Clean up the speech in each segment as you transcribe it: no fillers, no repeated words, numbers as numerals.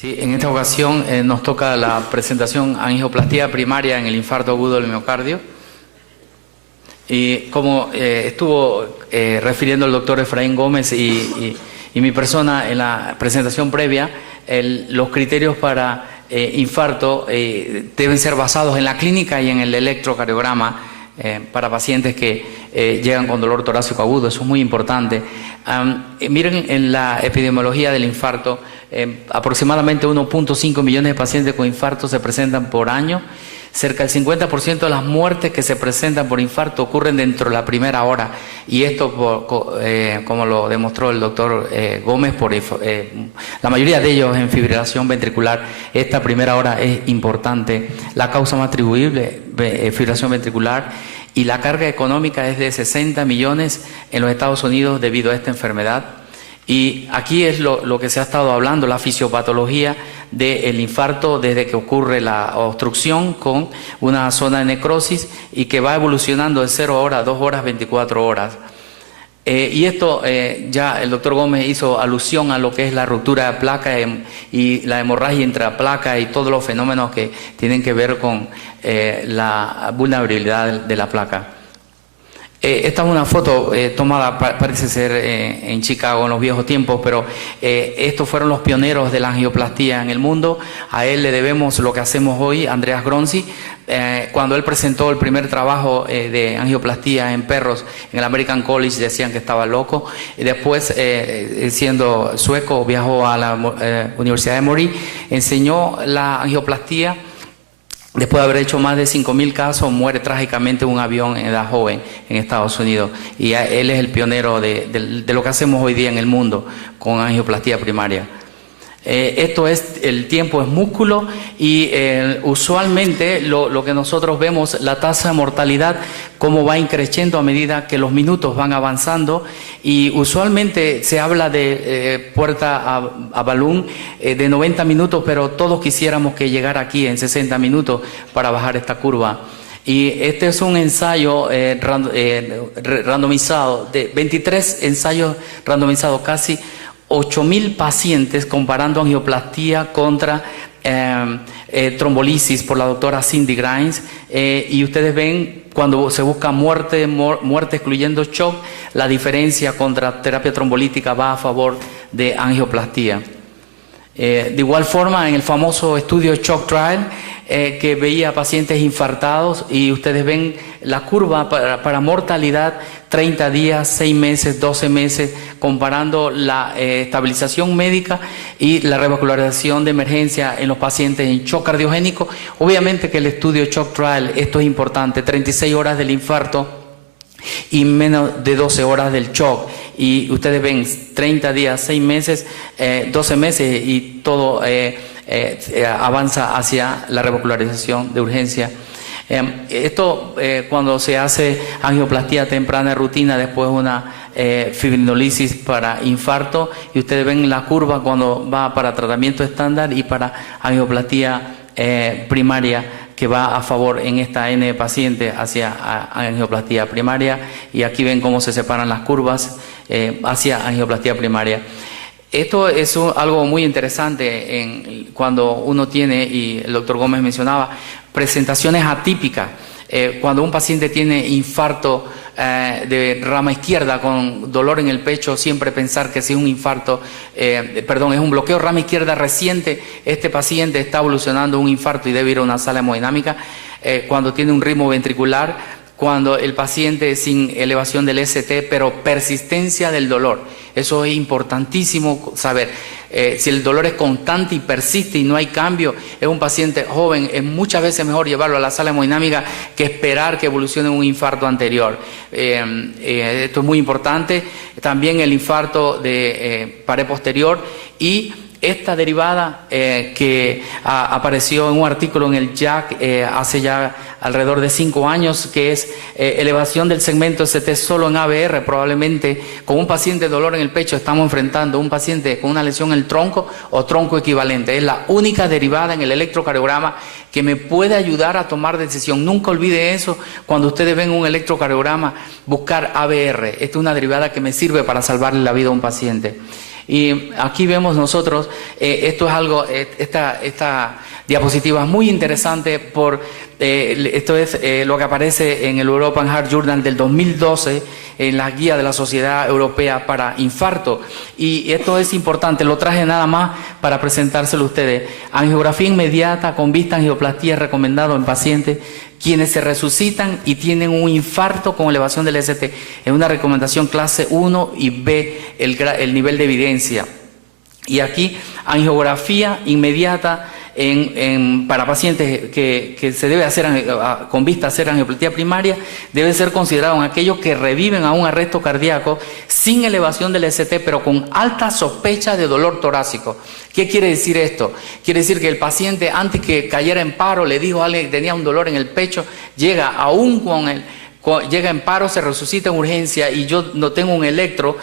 Sí, en esta ocasión nos toca la presentación angioplastía primaria en el infarto agudo del miocardio. Y como estuvo refiriendo el doctor Efraín Gómez y mi persona en la presentación previa, los criterios para infarto deben ser basados en la clínica y en el electrocardiograma para pacientes que llegan con dolor torácico agudo. Eso es muy importante. Miren, en la epidemiología del infarto, aproximadamente 1.5 millones de pacientes con infarto se presentan por año. Cerca del 50% de las muertes que se presentan por infarto ocurren dentro de la primera hora, y esto, como lo demostró el doctor Gómez, la mayoría de ellos en fibrilación ventricular. Esta primera hora es importante. La causa más atribuible, fibrilación ventricular, y la carga económica es de 60 millones en los Estados Unidos debido a esta enfermedad. Y aquí es lo que se ha estado hablando, la fisiopatología del infarto desde que ocurre la obstrucción con una zona de necrosis y que va evolucionando de 0 horas, 2 horas, 24 horas. Y esto ya el doctor Gómez hizo alusión a lo que es la ruptura de placa y la hemorragia intraplaca y todos los fenómenos que tienen que ver con la vulnerabilidad de la placa. Esta es una foto tomada, parece ser en Chicago en los viejos tiempos, pero estos fueron los pioneros de la angioplastía en el mundo. A él le debemos lo que hacemos hoy, Andreas Gronzi. Cuando él presentó el primer trabajo de angioplastía en perros en el American College, decían que estaba loco. Y después, siendo sueco, viajó a la Universidad de Emory, enseñó la angioplastía. Después de haber hecho más de 5.000 casos, muere trágicamente en un avión en edad joven en Estados Unidos. Y él es el pionero de lo que hacemos hoy día en el mundo con angioplastía primaria. Esto es, el tiempo es músculo y usualmente lo que nosotros vemos, la tasa de mortalidad, cómo va increciendo a medida que los minutos van avanzando, y usualmente se habla de puerta a balloon de 90 minutos, pero todos quisiéramos que llegara aquí en 60 minutos para bajar esta curva. Y este es un ensayo randomizado, de 23 ensayos randomizados, casi 8.000 pacientes comparando angioplastía contra trombolisis por la doctora Cindy Grimes, y ustedes ven cuando se busca muerte excluyendo shock, la diferencia contra terapia trombolítica va a favor de angioplastía. De igual forma, en el famoso estudio Shock Trial, que veía pacientes infartados, y ustedes ven la curva para mortalidad, 30 días, 6 meses, 12 meses, comparando la estabilización médica y la revascularización de emergencia en los pacientes en shock cardiogénico. Obviamente que el estudio Shock Trial, esto es importante, 36 horas del infarto y menos de 12 horas del shock. Y ustedes ven 30 días, 6 meses, 12 meses, y todo avanza hacia la revascularización de urgencia. Esto cuando se hace angioplastía temprana de rutina después de una fibrinolisis para infarto, y ustedes ven la curva cuando va para tratamiento estándar y para angioplastía primaria, que va a favor en esta N de pacientes hacia angioplastía primaria, y aquí ven cómo se separan las curvas hacia angioplastía primaria. Esto es algo muy interesante cuando uno tiene, y el doctor Gómez mencionaba, presentaciones atípicas. Cuando un paciente tiene infarto de rama izquierda con dolor en el pecho, siempre pensar que si es un infarto, es un bloqueo rama izquierda reciente, este paciente está evolucionando un infarto y debe ir a una sala hemodinámica. Cuando tiene un ritmo ventricular, cuando el paciente es sin elevación del ST, pero persistencia del dolor. Eso es importantísimo saber. Si el dolor es constante y persiste y no hay cambio, es un paciente joven, es muchas veces mejor llevarlo a la sala hemodinámica que esperar que evolucione un infarto anterior. Esto es muy importante. También el infarto de pared posterior, y esta derivada que apareció en un artículo en el JACC hace ya alrededor de 5 años, que es elevación del segmento ST solo en ABR. Probablemente con un paciente de dolor en el pecho estamos enfrentando un paciente con una lesión en el tronco o tronco equivalente. Es la única derivada en el electrocardiograma que me puede ayudar a tomar decisión. Nunca olvide eso cuando ustedes ven un electrocardiograma, buscar ABR. Esta es una derivada que me sirve para salvarle la vida a un paciente. Y aquí vemos nosotros, esto es algo, esta diapositiva es muy interesante esto es lo que aparece en el European Heart Journal del 2012, en la guía de la Sociedad Europea para Infarto. Y esto es importante, lo traje nada más para presentárselo a ustedes. Angiografía inmediata con vista angioplastia recomendado en pacientes quienes se resucitan y tienen un infarto con elevación del ST. Es una recomendación clase 1 y B, el nivel de evidencia. Y aquí, angiografía inmediata para pacientes que se debe hacer con vista a hacer angioplastia primaria, debe ser considerado en aquellos que reviven a un arresto cardíaco sin elevación del ST, pero con alta sospecha de dolor torácico. ¿Qué quiere decir esto? Quiere decir que el paciente, antes que cayera en paro, le dijo a alguien que tenía un dolor en el pecho, llega en paro, se resucita en urgencia y yo no tengo un electro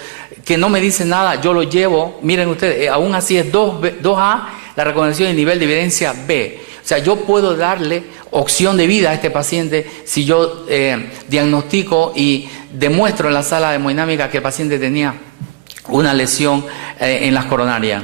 que no me dice nada, yo lo llevo, miren ustedes, aún así es 2A, la recomendación de nivel de evidencia B. O sea, yo puedo darle opción de vida a este paciente si yo diagnostico y demuestro en la sala de hemodinámica que el paciente tenía una lesión en las coronarias.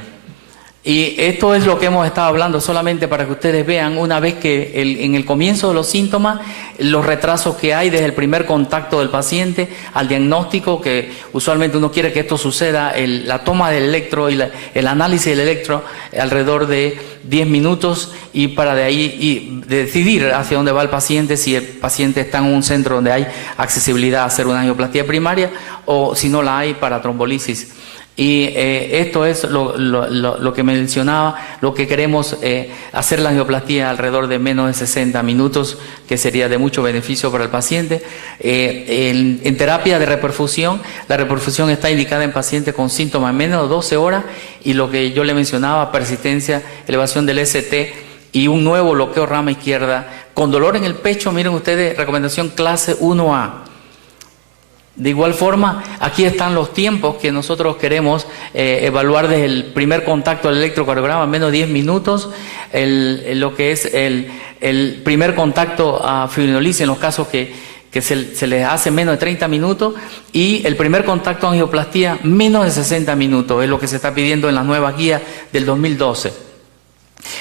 Y esto es lo que hemos estado hablando, solamente para que ustedes vean, una vez que en el comienzo de los síntomas, los retrasos que hay desde el primer contacto del paciente al diagnóstico, que usualmente uno quiere que esto suceda, la toma del electro y el análisis del electro alrededor de 10 minutos, y para de ahí decidir hacia dónde va el paciente, si el paciente está en un centro donde hay accesibilidad a hacer una angioplastia primaria o si no la hay para trombolisis. Y esto es lo que mencionaba, lo que queremos hacer la angioplastia alrededor de menos de 60 minutos, que sería de mucho beneficio para el paciente. En terapia de reperfusión, la reperfusión está indicada en pacientes con síntomas menos de 12 horas, y lo que yo le mencionaba, persistencia, elevación del ST y un nuevo bloqueo rama izquierda. Con dolor en el pecho, miren ustedes, recomendación clase 1A. De igual forma, aquí están los tiempos que nosotros queremos evaluar desde el primer contacto del electrocardiograma, menos de 10 minutos, lo que es el primer contacto a fibrinolisis en los casos que se les hace menos de 30 minutos, y el primer contacto a angioplastia menos de 60 minutos, es lo que se está pidiendo en las nuevas guías del 2012.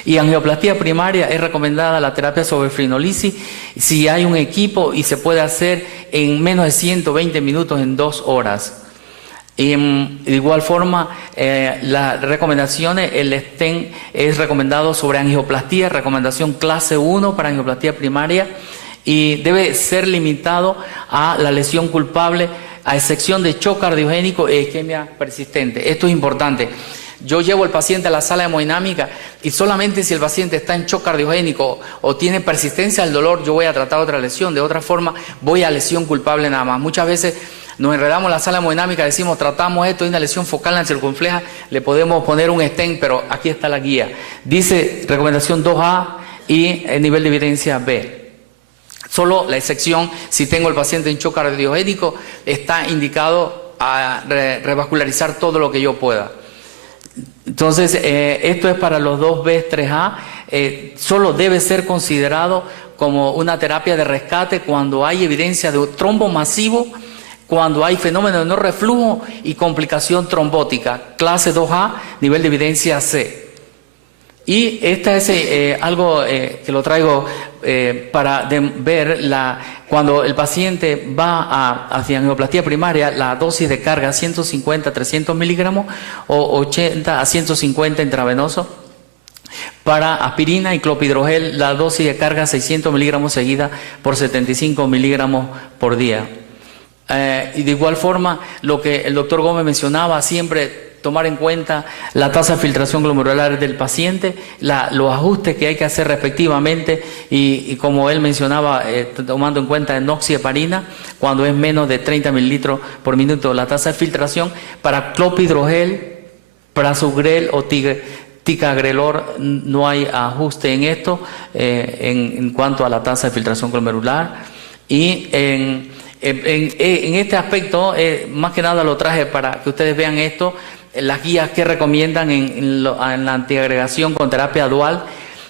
Y angioplastia primaria es recomendada la terapia sobre fibrinolisis si hay un equipo y se puede hacer en menos de 120 minutos en 2 horas. Y de igual forma, las recomendaciones, el stent es recomendado sobre angioplastia, recomendación clase 1 para angioplastia primaria, y debe ser limitado a la lesión culpable, a excepción de shock cardiogénico e isquemia persistente. Esto es importante. Yo llevo al paciente a la sala de hemodinámica y solamente si el paciente está en shock cardiogénico o tiene persistencia del dolor, yo voy a tratar otra lesión. De otra forma, voy a lesión culpable nada más. Muchas veces nos enredamos en la sala de hemodinámica, decimos, tratamos esto, hay una lesión focal en la circunfleja, le podemos poner un stent, pero aquí está la guía. Dice recomendación 2A y el nivel de evidencia B. Solo la excepción, si tengo el paciente en shock cardiogénico, está indicado a revascularizar todo lo que yo pueda. Entonces, esto es para los 2B, 3A. Solo debe ser considerado como una terapia de rescate cuando hay evidencia de trombo masivo, cuando hay fenómeno de no reflujo y complicación trombótica. Clase 2A, nivel de evidencia C. Y esta es algo que lo traigo para ver cuando el paciente va hacia angioplastia primaria, la dosis de carga 150 a 300 miligramos o 80 a 150 intravenoso. Para aspirina y clopidogrel, la dosis de carga 600 miligramos seguida por 75 miligramos por día. Y de igual forma, lo que el doctor Gómez mencionaba, siempre tomar en cuenta la tasa de filtración glomerular del paciente, los ajustes que hay que hacer respectivamente, y como él mencionaba, tomando en cuenta enoxieparina, cuando es menos de 30 mililitros por minuto la tasa de filtración. Para clopidogrel, prasugrel o ticagrelor no hay ajuste en esto en cuanto a la tasa de filtración glomerular. Y en este aspecto, más que nada lo traje para que ustedes vean esto, las guías que recomiendan en la antiagregación con terapia dual.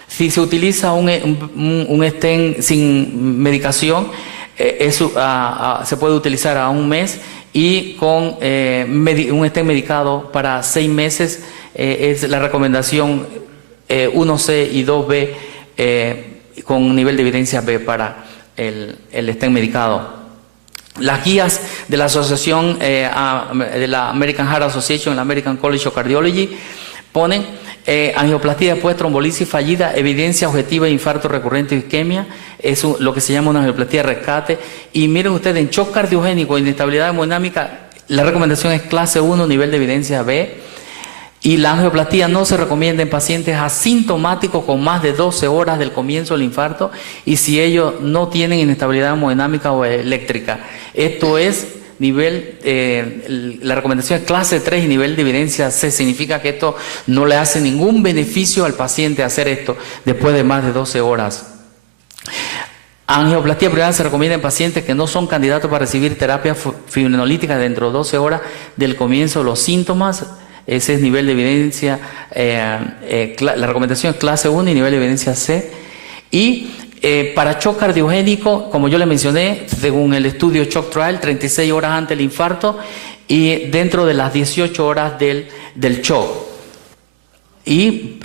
Si se utiliza un stent sin medicación, se puede utilizar a 1 mes y con un stent medicado para 6 meses. Es la recomendación 1C y 2B con un nivel de evidencia B para el stent medicado. Las guías de la asociación de la American Heart Association, la American College of Cardiology, ponen angioplastía después de trombolisis fallida, evidencia objetiva de infarto recurrente o isquemia, es lo que se llama una angioplastía de rescate. Y miren ustedes, en shock cardiogénico, inestabilidad hemodinámica, la recomendación es clase 1, nivel de evidencia B. Y la angioplastía no se recomienda en pacientes asintomáticos con más de 12 horas del comienzo del infarto y si ellos no tienen inestabilidad hemodinámica o eléctrica. Esto es la recomendación es clase 3 y nivel de evidencia C. Significa que esto no le hace ningún beneficio al paciente hacer esto después de más de 12 horas. Angioplastía primaria se recomienda en pacientes que no son candidatos para recibir terapia fibrinolítica dentro de 12 horas del comienzo de los síntomas. Ese es nivel de evidencia, la recomendación es clase 1 y nivel de evidencia C. Y para shock cardiogénico, como yo le mencioné, según el estudio Shock Trial, 36 horas antes del infarto y dentro de las 18 horas del shock. Y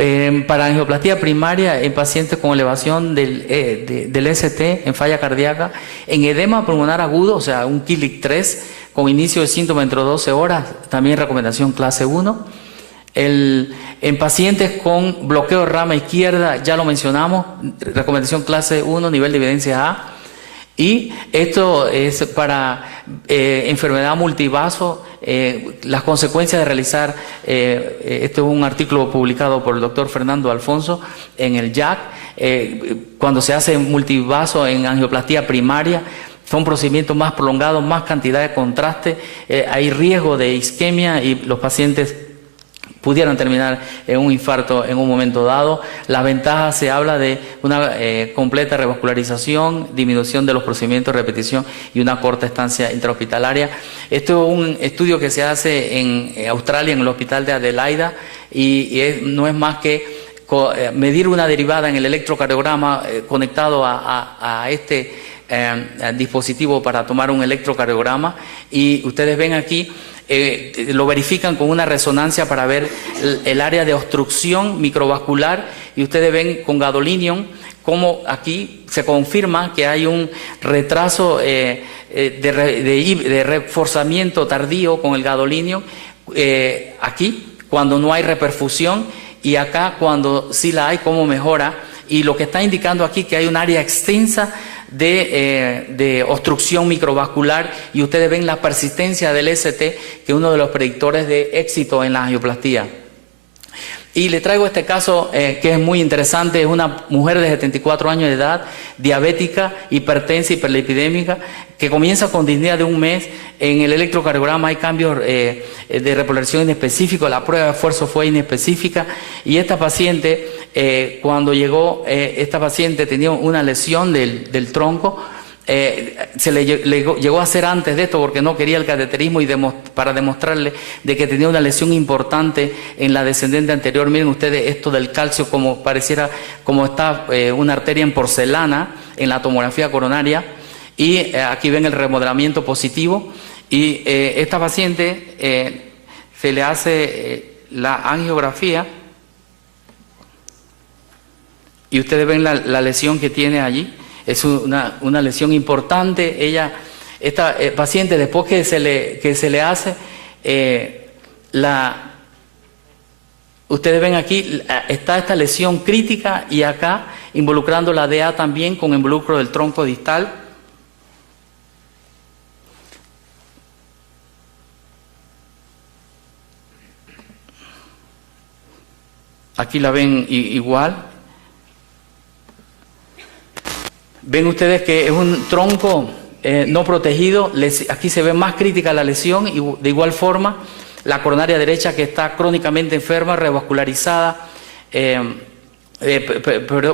para angioplastía primaria en pacientes con elevación del ST, en falla cardíaca, en edema pulmonar agudo, o sea, un Killick 3, con inicio de síntomas dentro de 12 horas, también recomendación clase 1. En pacientes con bloqueo de rama izquierda, ya lo mencionamos, recomendación clase 1, nivel de evidencia A. Y esto es para enfermedad multivaso, las consecuencias de realizar, esto es un artículo publicado por el doctor Fernando Alfonso en el JAC, cuando se hace multivaso en angioplastía primaria, son procedimientos más prolongados, más cantidad de contraste, hay riesgo de isquemia y los pacientes pudieran terminar en un infarto en un momento dado. Las ventajas, se habla de una completa revascularización, disminución de los procedimientos de repetición y una corta estancia intrahospitalaria. Esto es un estudio que se hace en Australia, en el hospital de Adelaida, no es más que medir una derivada en el electrocardiograma conectado a este dispositivo para tomar un electrocardiograma, y ustedes ven aquí, lo verifican con una resonancia para ver el área de obstrucción microvascular, y ustedes ven con gadolinium como aquí se confirma que hay un retraso de reforzamiento tardío con el gadolinium, aquí cuando no hay reperfusión, y acá cuando sí la hay, cómo mejora, y lo que está indicando aquí que hay un área extensa de obstrucción microvascular, y ustedes ven la persistencia del ST, que es uno de los predictores de éxito en la angioplastía. Y le traigo este caso que es muy interesante. Es una mujer de 74 años de edad, diabética, hipertensa, hiperlipidémica, que comienza con disnea de 1 mes. En el electrocardiograma hay cambios de repolarización inespecífico, la prueba de esfuerzo fue inespecífica, y esta paciente, cuando llegó, esta paciente tenía una lesión del tronco. Se le llegó a hacer antes de esto porque no quería el cateterismo, y para demostrarle de que tenía una lesión importante en la descendente anterior. Miren ustedes esto del calcio, como pareciera como está una arteria en porcelana en la tomografía coronaria, y aquí ven el remodelamiento positivo, y esta paciente se le hace la angiografía, y ustedes ven la lesión que tiene allí. Es una lesión importante. Esta paciente, después que se le hace ustedes ven aquí, está esta lesión crítica, y acá involucrando la DA también con involucro del tronco distal. Aquí la ven igual. Ven ustedes que es un tronco no protegido. Aquí se ve más crítica la lesión, y de igual forma la coronaria derecha, que está crónicamente enferma, revascularizada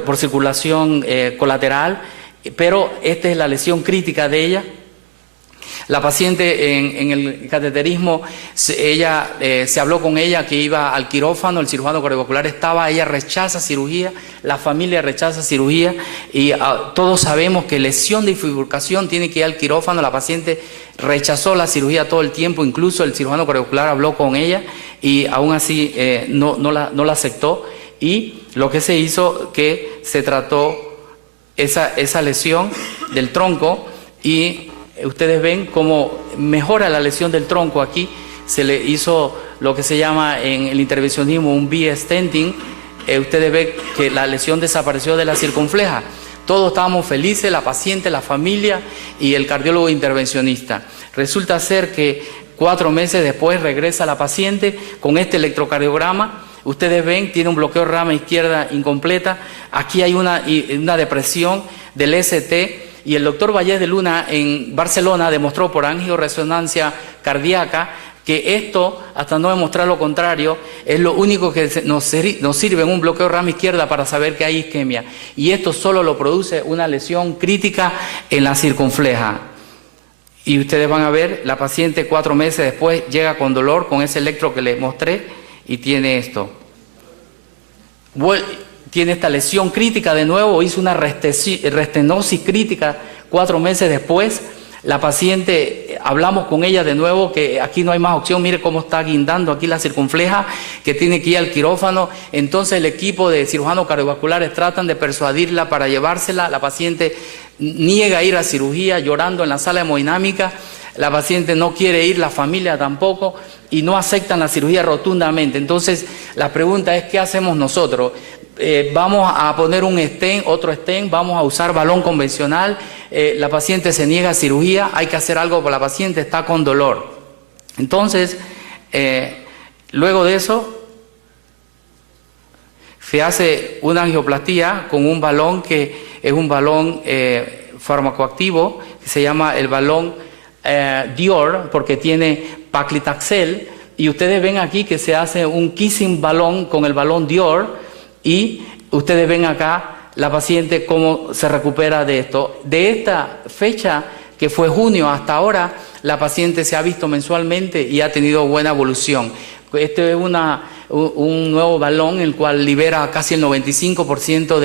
por circulación colateral, pero esta es la lesión crítica de ella. La paciente en el cateterismo, se habló con ella que iba al quirófano, el cirujano cardiovascular estaba, ella rechaza cirugía, la familia rechaza cirugía y todos sabemos que lesión de bifurcación tiene que ir al quirófano. La paciente rechazó la cirugía todo el tiempo, incluso el cirujano cardiovascular habló con ella y aún así no la aceptó, y lo que se hizo que se trató esa lesión del tronco y ustedes ven cómo mejora la lesión del tronco. Aquí se le hizo lo que se llama en el intervencionismo un V-stenting. Ustedes ven que la lesión desapareció de la circunfleja. Todos estábamos felices, la paciente, la familia y el cardiólogo intervencionista. Resulta ser que 4 meses después regresa la paciente con este electrocardiograma. Ustedes ven, tiene un bloqueo de rama izquierda incompleta. Aquí hay una depresión del ST. Y el doctor Vallés de Luna en Barcelona demostró por angioresonancia cardíaca que esto, hasta no demostrar lo contrario, es lo único que nos sirve en un bloqueo de rama izquierda para saber que hay isquemia. Y esto solo lo produce una lesión crítica en la circunfleja. Y ustedes van a ver, la paciente 4 meses después llega con dolor, con ese electro que les mostré, y tiene esto. Tiene esta lesión crítica de nuevo, hizo una restenosis crítica 4 meses después. La paciente, hablamos con ella de nuevo que aquí no hay más opción, mire cómo está guindando aquí la circunfleja, que tiene que ir al quirófano. Entonces el equipo de cirujanos cardiovasculares tratan de persuadirla para llevársela. La paciente niega a ir a cirugía, llorando en la sala hemodinámica. La paciente no quiere ir, la familia tampoco, y no aceptan la cirugía rotundamente. Entonces la pregunta es, ¿qué hacemos nosotros? Vamos a poner un stent, otro stent, vamos a usar balón convencional, la paciente se niega a cirugía, hay que hacer algo porque la paciente está con dolor. Entonces, luego de eso, se hace una angioplastía con un balón que es un balón farmacoactivo, que se llama el balón Dior, porque tiene paclitaxel, y ustedes ven aquí que se hace un kissing balón con el balón Dior. Y ustedes ven acá la paciente cómo se recupera de esto. De esta fecha, que fue junio, hasta ahora, la paciente se ha visto mensualmente y ha tenido buena evolución. Este es un nuevo balón, el cual libera casi el 95%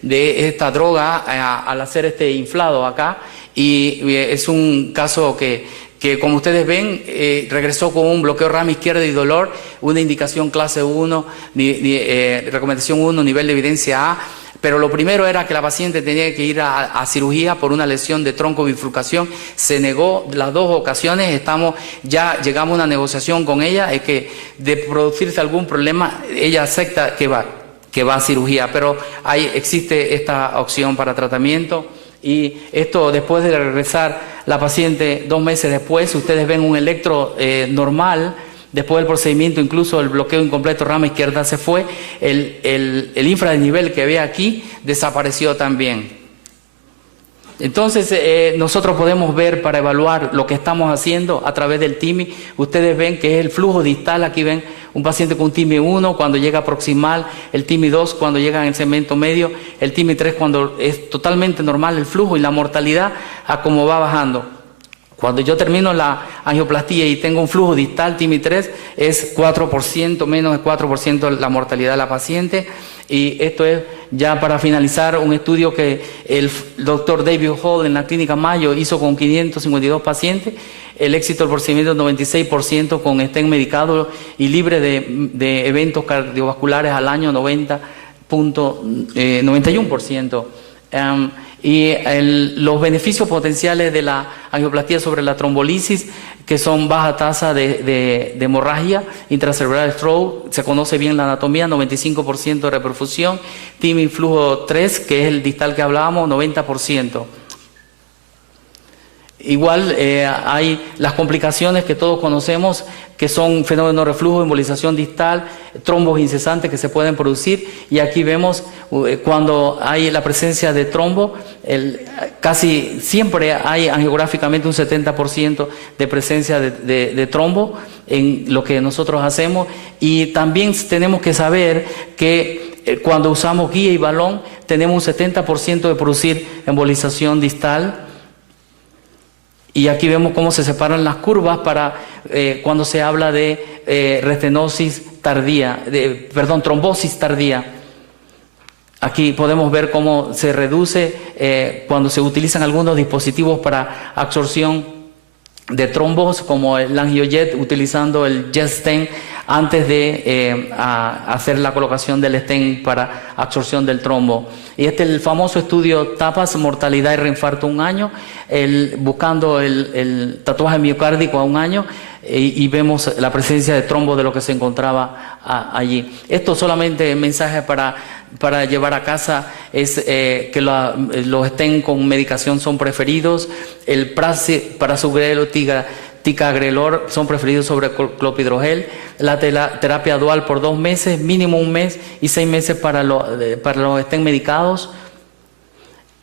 de esta droga al hacer este inflado acá. Y es un caso que como ustedes ven, regresó con un bloqueo rama izquierda y dolor, una indicación clase 1, recomendación 1, nivel de evidencia A, pero lo primero era que la paciente tenía que ir a cirugía por una lesión de tronco bifurcación, se negó las 2 ocasiones, ya llegamos a una negociación con ella, es que de producirse algún problema, ella acepta que va a cirugía, pero existe esta opción para tratamiento. Y esto después de regresar la paciente 2 meses después, ustedes ven un electro normal, después del procedimiento incluso el bloqueo incompleto rama izquierda se fue, el infradesnivel que ve aquí desapareció también. Entonces nosotros podemos ver para evaluar lo que estamos haciendo a través del TIMI. Ustedes ven que es el flujo distal, aquí ven un paciente con TIMI 1 cuando llega proximal, el TIMI 2 cuando llega en el segmento medio, el TIMI 3 cuando es totalmente normal el flujo y la mortalidad a cómo va bajando. Cuando yo termino la angioplastía y tengo un flujo distal TIMI 3 es 4%, menos de 4% la mortalidad de la paciente. Y esto es ya para finalizar un estudio que el doctor David Hall en la clínica Mayo hizo con 552 pacientes. El éxito del procedimiento es 96% con stent medicado y libre de eventos cardiovasculares al año 91%. Y los beneficios potenciales de la angioplastía sobre la trombolisis, que son baja tasa de hemorragia intracerebral stroke, se conoce bien la anatomía, 95% de reperfusión, TIMI flujo 3, que es el distal que hablábamos, 90%. Igual hay las complicaciones que todos conocemos, que son fenómenos de reflujo, embolización distal, trombos incesantes que se pueden producir, y aquí vemos cuando hay la presencia de trombo, casi siempre hay angiográficamente un 70% de presencia de trombo en lo que nosotros hacemos, y también tenemos que saber que cuando usamos guía y balón tenemos un 70% de producir embolización distal. Y aquí vemos cómo se separan las curvas para cuando se habla de restenosis tardía, trombosis tardía. Aquí podemos ver cómo se reduce cuando se utilizan algunos dispositivos para absorción de trombos, como el angiojet, utilizando el JetStent antes de hacer la colocación del stent para absorción del trombo. Y este es el famoso estudio TAPAS, mortalidad y reinfarto 1 año, buscando el tatuaje miocárdico a 1 año, y vemos la presencia de trombo de lo que se encontraba allí. Esto solamente mensaje para llevar a casa es que los stent con medicación son preferidos. El prasugrel, ticagrelor son preferidos sobre clopidogrel. La terapia dual por 2 meses, mínimo 1 mes, y 6 meses para los stent medicados.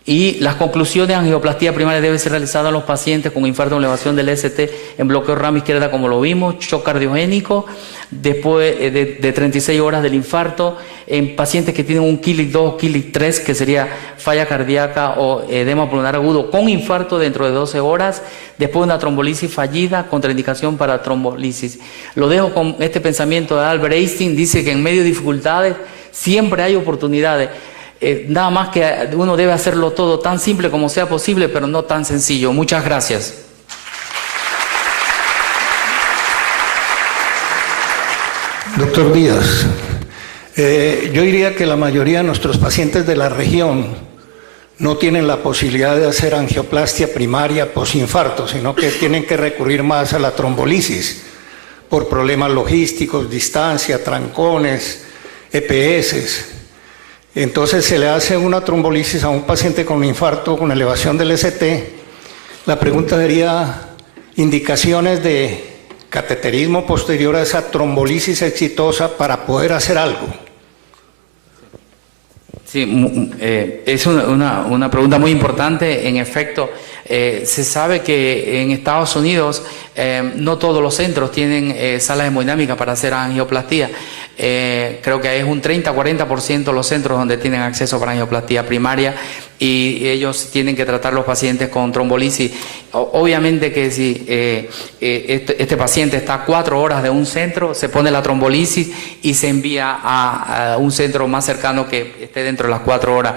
Y las conclusiones: angioplastía primaria debe ser realizada en los pacientes con infarto en elevación del ST en bloqueo rama izquierda, como lo vimos, shock cardiogénico, después de 36 horas del infarto, en pacientes que tienen un Kilic 2 o Kilic 3, que sería falla cardíaca o edema pulmonar agudo con infarto dentro de 12 horas, después de una trombolisis fallida, contraindicación para trombolisis. Lo dejo con este pensamiento de Albert Einstein: dice que en medio de dificultades siempre hay oportunidades. Nada más que uno debe hacerlo todo tan simple como sea posible, pero no tan sencillo. Muchas gracias. Doctor Díaz, yo diría que la mayoría de nuestros pacientes de la región no tienen la posibilidad de hacer angioplastia primaria posinfarto, sino que tienen que recurrir más a la trombolisis por problemas logísticos, distancia, trancones, EPS. Entonces se le hace una trombolisis a un paciente con infarto con elevación del ST. La pregunta sería: indicaciones de cateterismo posterior a esa trombolisis exitosa para poder hacer algo. Sí, es una pregunta muy importante. En efecto, se sabe que en Estados Unidos no todos los centros tienen salas hemodinámicas para hacer angioplastía. Creo que es un 30-40% los centros donde tienen acceso para angioplastía primaria, y ellos tienen que tratar los pacientes con trombolisis. Obviamente que si este paciente está a 4 horas de un centro, se pone la trombolisis y se envía a un centro más cercano que esté dentro de las 4 horas.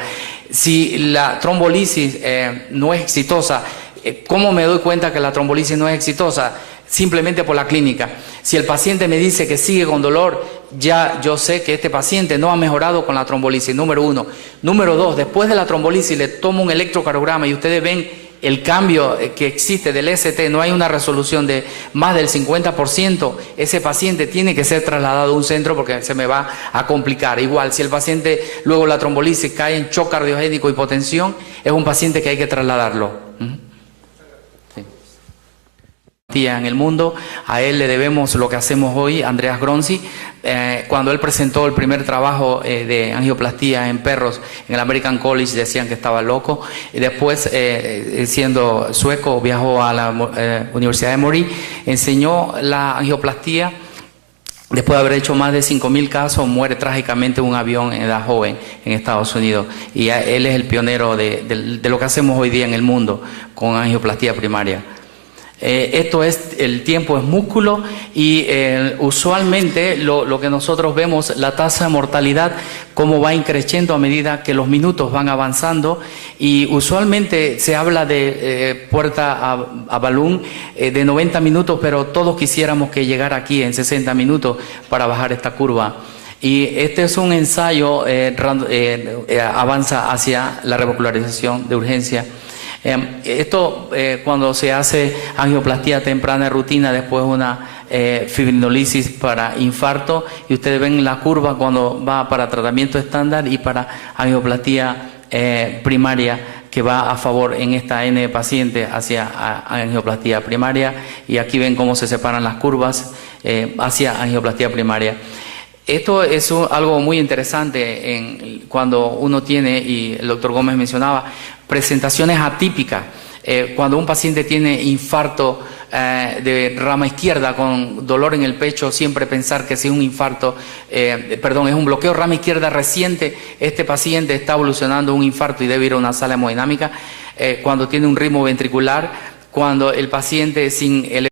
Si la trombolisis no es exitosa, ¿cómo me doy cuenta que la trombolisis no es exitosa? Simplemente por la clínica. Si el paciente me dice que sigue con dolor, ya yo sé que este paciente no ha mejorado con la trombolisis, número 1. Número 2, después de la trombolisis le tomo un electrocardiograma y ustedes ven el cambio que existe del ST, no hay una resolución de más del 50%, ese paciente tiene que ser trasladado a un centro porque se me va a complicar. Igual, si el paciente luego la trombolisis cae en shock cardiogénico, hipotensión, es un paciente que hay que trasladarlo. En el mundo, a él le debemos lo que hacemos hoy. Andreas Gronzi, cuando él presentó el primer trabajo de angioplastía en perros en el American College, decían que estaba loco, y después siendo sueco viajó a la Universidad de Emory, enseñó la angioplastía. Después de haber hecho más de 5.000 casos, muere trágicamente en un avión en edad joven en Estados Unidos, y él es el pionero de lo que hacemos hoy día en el mundo con angioplastía primaria. El tiempo es músculo, y usualmente lo que nosotros vemos, la tasa de mortalidad, cómo va increciendo a medida que los minutos van avanzando, y usualmente se habla de puerta a balloon de 90 minutos, pero todos quisiéramos que llegara aquí en 60 minutos para bajar esta curva. Y este es un ensayo, avanza hacia la revascularización de urgencia. Esto cuando se hace angioplastía temprana de rutina después de una fibrinolisis para infarto, y ustedes ven la curva cuando va para tratamiento estándar y para angioplastía primaria, que va a favor en esta N de pacientes hacia angioplastía primaria, y aquí ven cómo se separan las curvas hacia angioplastía primaria. Esto es algo muy interesante cuando uno tiene, y el doctor Gómez mencionaba, presentaciones atípicas. Cuando un paciente tiene infarto de rama izquierda con dolor en el pecho, siempre pensar que si es un infarto, es un bloqueo rama izquierda reciente, este paciente está evolucionando un infarto y debe ir a una sala hemodinámica. Cuando tiene un ritmo ventricular, cuando el paciente sin el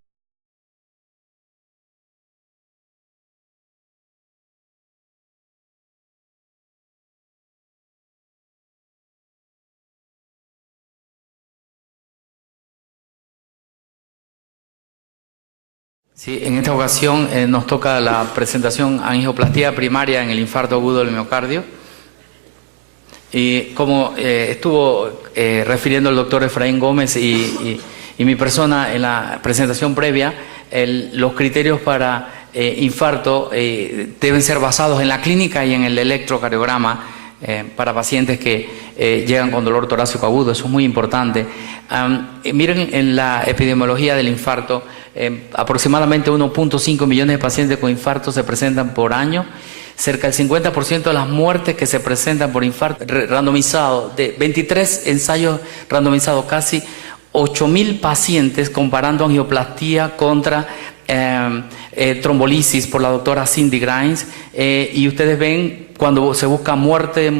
Sí, en esta ocasión nos toca la presentación angioplastia primaria en el infarto agudo del miocardio. Y como estuvo refiriendo el doctor Efraín Gómez y mi persona en la presentación previa, los criterios para infarto deben ser basados en la clínica y en el electrocardiograma para pacientes que llegan con dolor torácico agudo. Eso es muy importante. Miren, en la epidemiología del infarto, aproximadamente 1.5 millones de pacientes con infarto se presentan por año. Cerca del 50% de las muertes que se presentan por infarto randomizado, de 23 ensayos randomizados, casi 8.000 pacientes comparando angioplastia contra trombolisis por la doctora Cindy Grimes, y ustedes ven cuando se busca muerte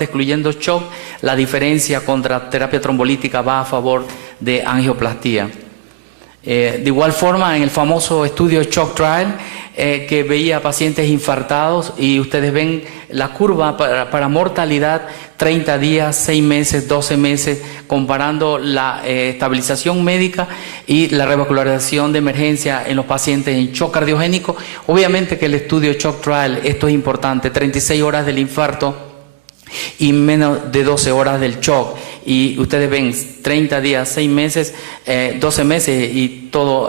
excluyendo shock, la diferencia contra terapia trombolítica va a favor de angioplastia. De igual forma, en el famoso estudio Shock Trial, que veía pacientes infartados, y ustedes ven la curva para mortalidad, 30 días, 6 meses, 12 meses, comparando la estabilización médica y la revascularización de emergencia en los pacientes en shock cardiogénico. Obviamente que el estudio Shock Trial, esto es importante, 36 horas del infarto y menos de 12 horas del shock. Y ustedes ven 30 días, 6 meses, 12 meses, y todo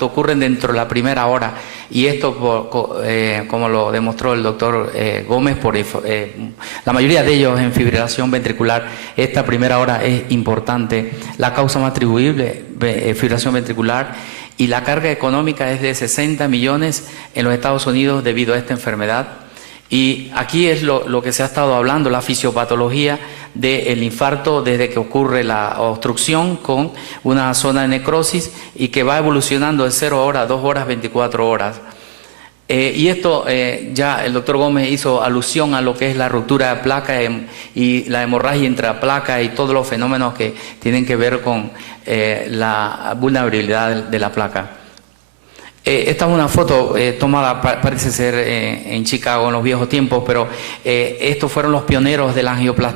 ocurren dentro de la primera hora. Y esto, como lo demostró el doctor Gómez, por la mayoría de ellos en fibrilación ventricular, esta primera hora es importante. La causa más atribuible, fibrilación ventricular, y la carga económica es de 60 millones en los Estados Unidos debido a esta enfermedad. Y aquí es lo que se ha estado hablando, la fisiopatología del infarto desde que ocurre la obstrucción con una zona de necrosis y que va evolucionando de 0 horas, 2 horas, 24 horas. Y esto ya el doctor Gómez hizo alusión a lo que es la ruptura de placa y la hemorragia intraplaca y todos los fenómenos que tienen que ver con la vulnerabilidad de la placa. Esta es una foto tomada, parece ser en Chicago en los viejos tiempos, pero estos fueron los pioneros de la angioplastia.